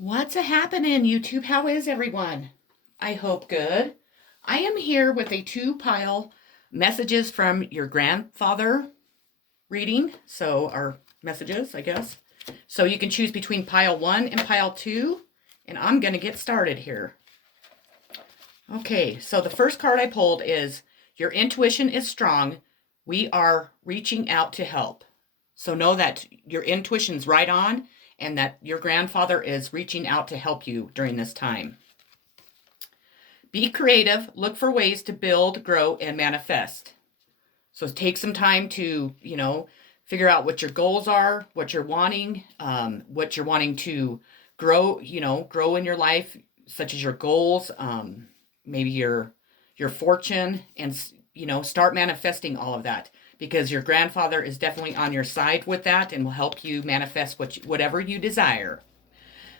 What's a happening, YouTube? How is everyone? I hope good. I am here with a two pile messages from your grandfather reading. So, our messages, I guess. So, you can choose between pile one and pile two. And I'm going to get started here. Okay, so the first card I pulled is Your intuition is strong. We are reaching out to help. So, know that your intuition's right on and that your grandfather is reaching out to help you during this time. Be creative, look for ways to build, grow, and manifest. So take some time to, figure out what your goals are, what you're wanting to grow, grow in your life, such as your goals, maybe your fortune, and, start manifesting all of that, because your grandfather is definitely on your side with that and will help you manifest whatever you desire.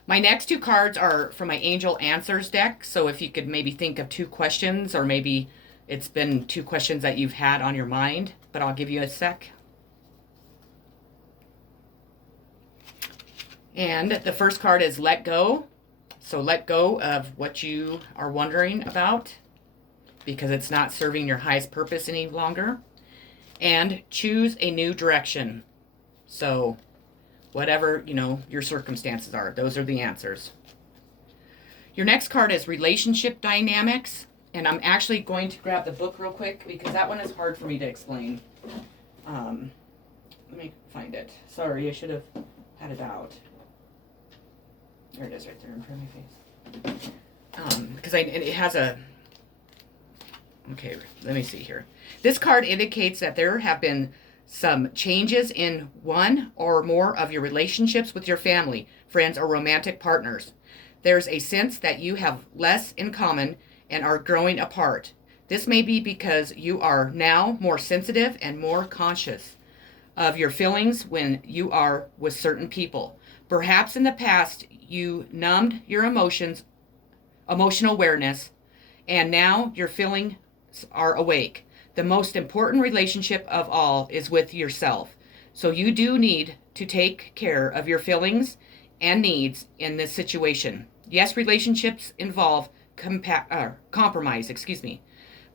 My next two cards are from my Angel Answers deck. So if you could maybe think of two questions, or maybe it's been two questions that you've had on your mind, but I'll give you a sec. And the first card is Let Go. So let go of what you are wondering about, because it's not serving your highest purpose any longer. And choose a new direction. So whatever, your circumstances are, those are the answers. Your next card is Relationship Dynamics. And I'm actually going to grab the book real quick, because that one is hard for me to explain. Let me find it. Sorry, I should have had it out. There it is, right there in front of my face. Because it has a... Okay, let me see here. This card indicates that there have been some changes in one or more of your relationships with your family, friends, or romantic partners. There's a sense that you have less in common and are growing apart. This may be because you are now more sensitive and more conscious of your feelings when you are with certain people. Perhaps in the past you numbed your emotional awareness, and now your feelings are awake. The most important relationship of all is with yourself. So you do need to take care of your feelings and needs in this situation. Yes, relationships involve compromise,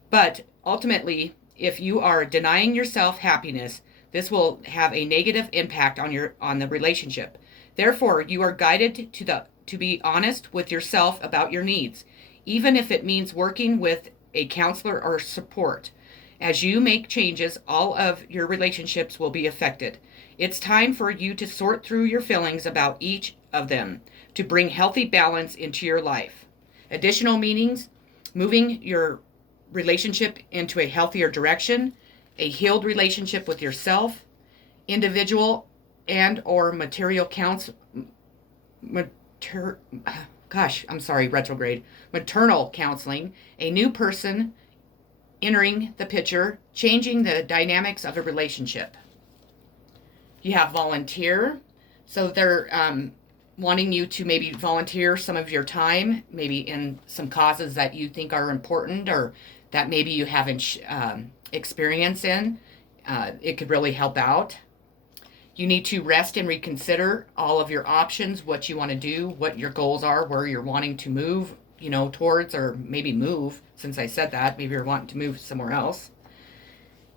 But ultimately, if you are denying yourself happiness, this will have a negative impact on the relationship. Therefore, you are guided to be honest with yourself about your needs, even if it means working with a counselor or support. As you make changes, all of your relationships will be affected. It's time for you to sort through your feelings about each of them to bring healthy balance into your life. Additional meanings: moving your relationship into a healthier direction, a healed relationship with yourself, individual and or material maternal counseling, a new person entering the picture, changing the dynamics of a relationship. You have volunteer. So they're wanting you to maybe volunteer some of your time, maybe in some causes that you think are important, or that maybe you haven't experience in. It could really help out. You need to rest and reconsider all of your options, what you want to do, what your goals are, where you're wanting to move, towards, or maybe move. Since I said that, maybe you're wanting to move somewhere else.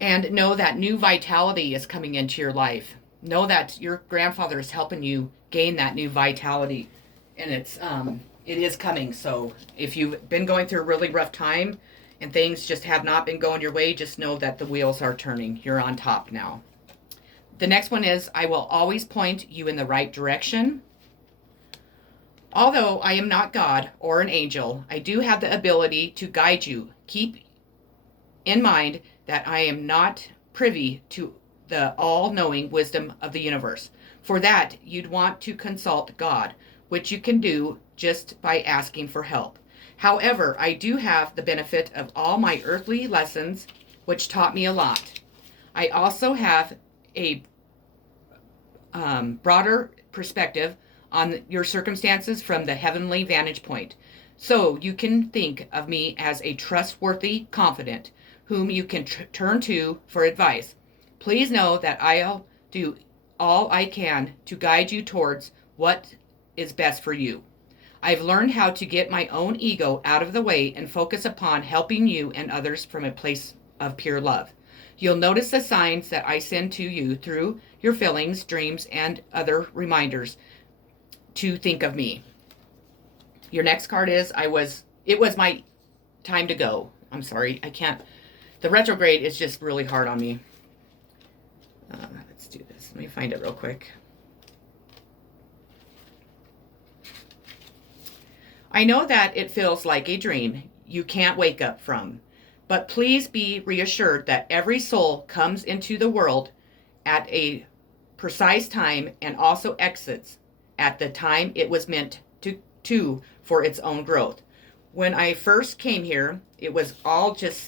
And know that new vitality is coming into your life. Know that your grandfather is helping you gain that new vitality, and it is coming. So if you've been going through a really rough time and things just have not been going your way, just know that the wheels are turning. You're on top now. The next one is, I will always point you in the right direction. Although I am not God or an angel, I do have the ability to guide you. Keep in mind that I am not privy to the all-knowing wisdom of the universe. For that, you'd want to consult God, which you can do just by asking for help. However, I do have the benefit of all my earthly lessons, which taught me a lot. I also have a broader perspective on your circumstances from the heavenly vantage point. So you can think of me as a trustworthy confidant whom you can turn to for advice. Please know that I'll do all I can to guide you towards what is best for you. I've learned how to get my own ego out of the way and focus upon helping you and others from a place of pure love. You'll notice the signs that I send to you through your feelings, dreams, and other reminders to think of me. Your next card is it was my time to go. I'm sorry, I can't. The retrograde is just really hard on me. Let's do this. Let me find it real quick. I know that it feels like a dream you can't wake up from, but please be reassured that every soul comes into the world at a precise time and also exits at the time it was meant to for its own growth. When I first came here, it all just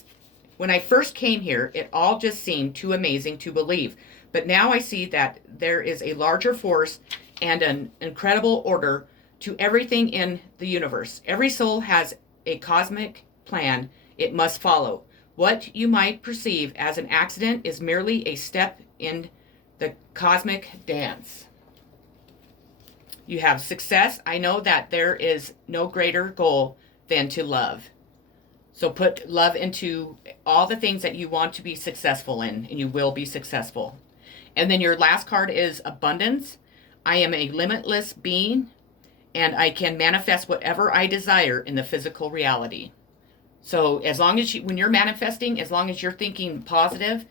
seemed too amazing to believe. But now I see that there is a larger force and an incredible order to everything in the universe. Every soul has a cosmic plan it must follow. What you might perceive as an accident is merely a step in the cosmic dance. You have success. I know that there is no greater goal than to love. So put love into all the things that you want to be successful in, and you will be successful. And then your last card is abundance. I am a limitless being, and I can manifest whatever I desire in the physical reality. So as long as when you're manifesting, as long as you're thinking positive,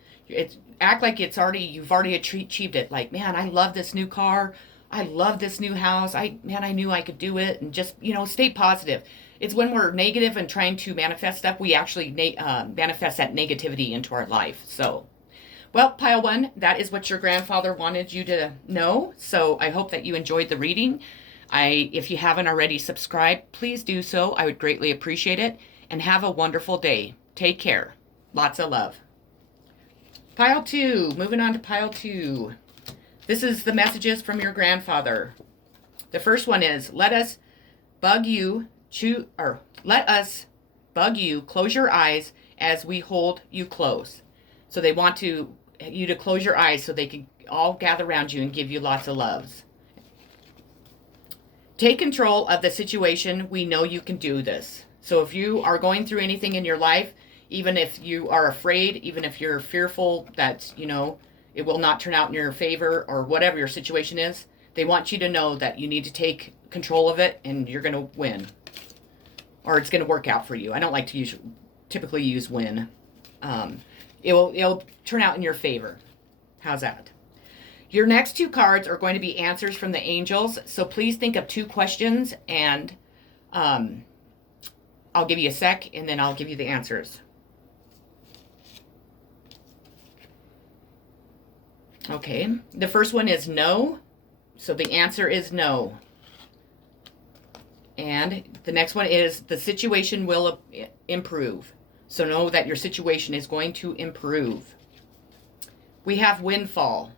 act like you've already achieved it. Like, man, I love this new car. I love this new house. I knew I could do it. And just, stay positive. It's when we're negative and trying to manifest stuff, we actually manifest that negativity into our life. So, well, pile one, that is what your grandfather wanted you to know. So I hope that you enjoyed the reading. If you haven't already subscribed, please do so. I would greatly appreciate it. And have a wonderful day. Take care. Lots of love. Pile two, moving on to pile two. This is the messages from your grandfather. The first one is, let us bug you, close your eyes as we hold you close. So they want you to close your eyes so they can all gather around you and give you lots of loves. Take control of the situation. We know you can do this. So if you are going through anything in your life, even if you are afraid, even if you're fearful that, it will not turn out in your favor or whatever your situation is, they want you to know that you need to take control of it and you're going to win. Or it's going to work out for you. I don't like to typically use win. It'll turn out in your favor. How's that? Your next two cards are going to be answers from the angels. So please think of two questions and I'll give you a sec and then I'll give you the answers. Okay, the first one is no. So the answer is no. And the next one is the situation will improve. So know that your situation is going to improve. We have windfall.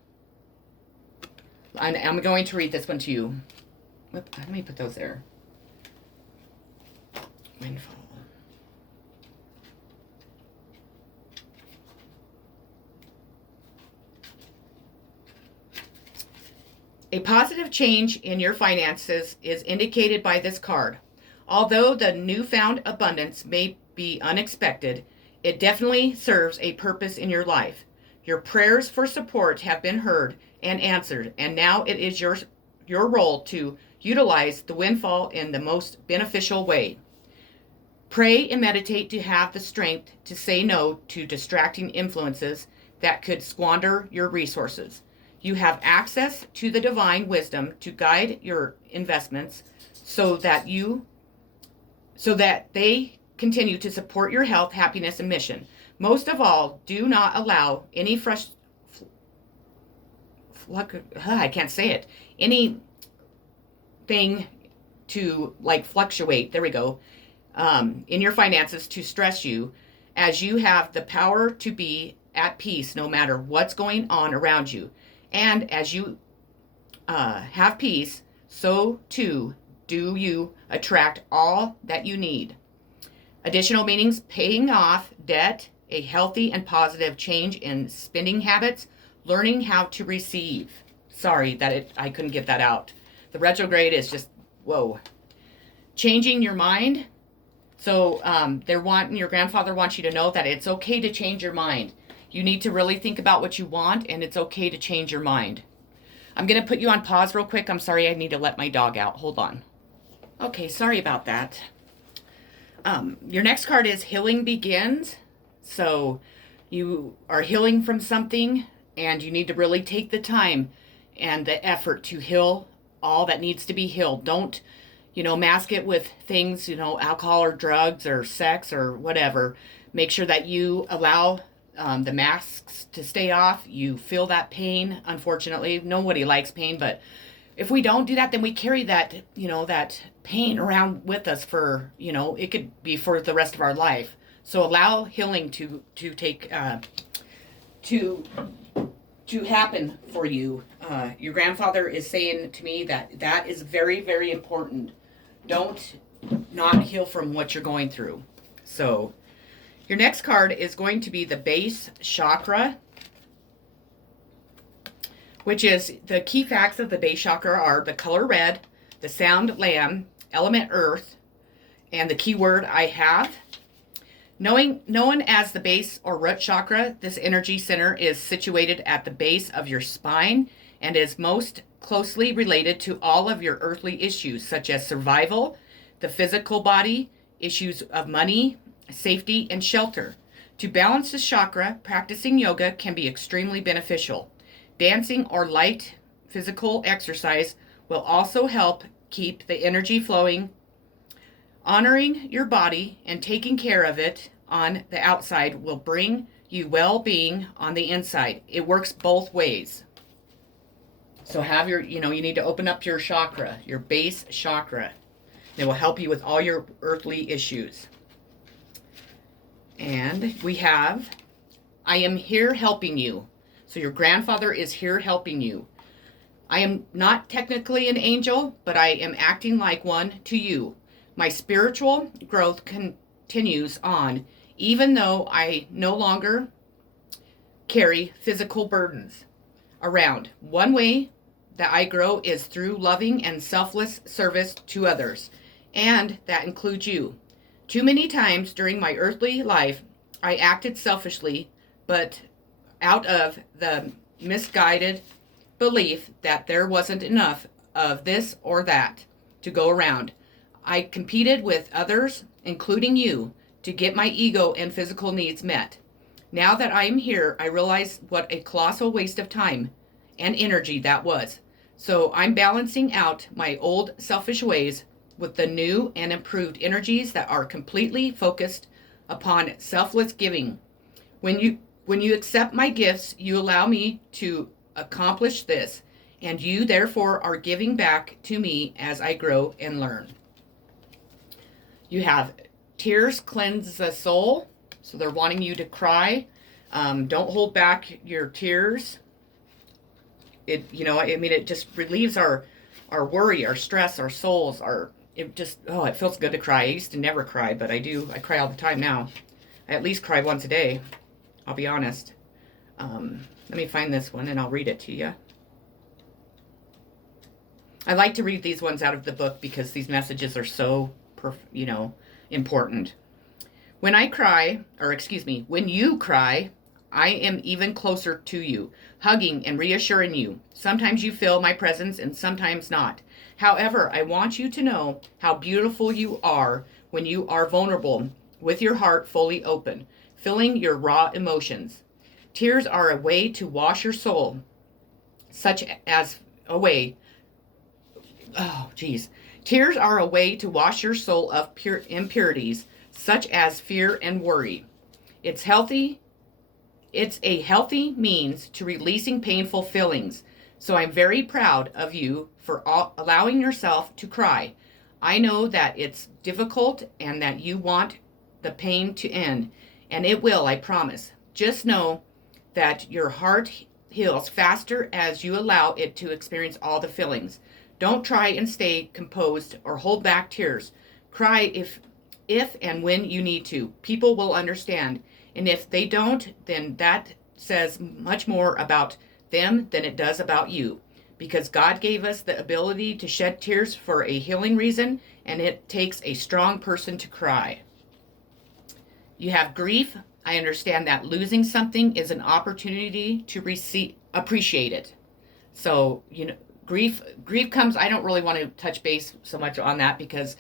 I'm going to read this one to you. Let me put those there. Windfall. A positive change in your finances is indicated by this card. Although the newfound abundance may be unexpected, it definitely serves a purpose in your life. Your prayers for support have been heard and answered, and now it is your role to utilize the windfall in the most beneficial way. Pray and meditate to have the strength to say no to distracting influences that could squander your resources. You have access to the divine wisdom to guide your investments so that they continue to support your health, happiness, and mission. Most of all, do not allow any anything to fluctuate. There we go. In your finances to stress you, as you have the power to be at peace no matter what's going on around you. And as you have peace, so too do you attract all that you need. Additional meanings: paying off debt, a healthy and positive change in spending habits, learning how to receive. Sorry that I couldn't get that out. The retrograde is just, whoa. changing your mind. So your grandfather wants you to know that it's okay to change your mind. You need to really think about what you want, and it's okay to change your mind. I'm going to put you on pause real quick. I'm sorry, I need to let my dog out. Hold on. Okay, sorry about that. Your next card is Healing Begins. So you are healing from something, and you need to really take the time and the effort to heal all that needs to be healed. Don't, mask it with things, alcohol or drugs or sex or whatever. Make sure that you allow the masks to stay off. You feel that pain, unfortunately. Nobody likes pain, but if we don't do that, then we carry that, that pain around with us for, it could be for the rest of our life. So allow healing to take, to happen for you. Your grandfather is saying to me that is very, very important. Don't not heal from what you're going through. So your next card is going to be the base chakra, which is the key facts of the base chakra are the color red, the sound lamb, element earth, and the keyword I have. Known as the base or root chakra, this energy center is situated at the base of your spine and is most closely related to all of your earthly issues, such as survival, the physical body, issues of money, safety, and shelter. To balance this chakra, practicing yoga can be extremely beneficial. Dancing or light physical exercise will also help keep the energy flowing. Honoring your body and taking care of it on the outside will bring you well-being on the inside. It works both ways. So have you need to open up your chakra, your base chakra. It will help you with all your earthly issues. And we have, I am here helping you. So your grandfather is here helping you. I am not technically an angel, but I am acting like one to you. My spiritual growth continues on, even though I no longer carry physical burdens around. One way that I grow is through loving and selfless service to others, and that includes you. Too many times during my earthly life, I acted selfishly, but out of the misguided belief that there wasn't enough of this or that to go around. I competed with others, including you, to get my ego and physical needs met. Now that I am here, I realize what a colossal waste of time and energy that was. So I'm balancing out my old selfish ways with the new and improved energies that are completely focused upon selfless giving. When you accept my gifts, you allow me to accomplish this, and you therefore are giving back to me as I grow and learn. You have tears cleanse the soul, so they're wanting you to cry. Don't hold back your tears. It just relieves our worry, our stress, our souls, it feels good to cry. I used to never cry, but I do. I cry all the time now. I at least cry once a day. I'll be honest. Let me find this one and I'll read it to you. I like to read these ones out of the book because these messages are so, important. When you cry, I am even closer to you, hugging and reassuring you. Sometimes you feel my presence and sometimes not. However, I want you to know how beautiful you are when you are vulnerable with your heart fully open, feeling your raw emotions. Tears are a way to wash your soul, Tears are a way to wash your soul of pure impurities, such as fear and worry. It's a healthy means to releasing painful feelings. So I'm very proud of you for allowing yourself to cry. I know that it's difficult and that you want the pain to end, and it will, I promise. Just know that your heart heals faster as you allow it to experience all the feelings. Don't try and stay composed or hold back tears. Cry if and when you need to. People will understand. And if they don't, then that says much more about them than it does about you. because God gave us the ability to shed tears for a healing reason, and it takes a strong person to cry. You have grief. I understand that losing something is an opportunity to appreciate it. So, grief comes, I don't really want to touch base so much on that because,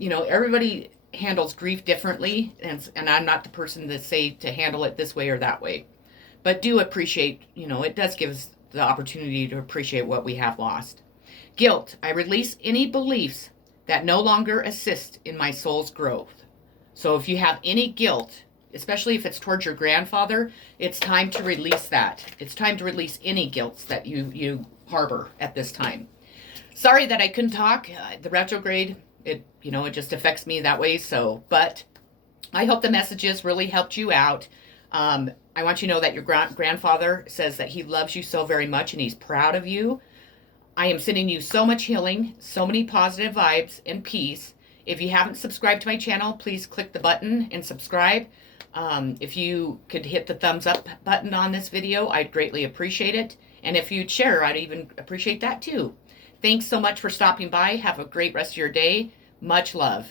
everybody handles grief differently, and I'm not the person to say to handle it this way or that way. But do appreciate, it does give us the opportunity to appreciate what we have lost. Guilt. I release any beliefs that no longer assist in my soul's growth. So if you have any guilt, especially if it's towards your grandfather, it's time to release that. It's time to release any guilt that you harbor at this time. Sorry that I couldn't talk. The retrograde, it just affects me that way. But I hope the messages really helped you out. I want you to know that your grandfather says that he loves you so very much and he's proud of you. I am sending you so much healing, so many positive vibes and peace. If you haven't subscribed to my channel, please click the button and subscribe. If you could hit the thumbs up button on this video, I'd greatly appreciate it. And if you'd share, I'd even appreciate that too. Thanks so much for stopping by. Have a great rest of your day. Much love.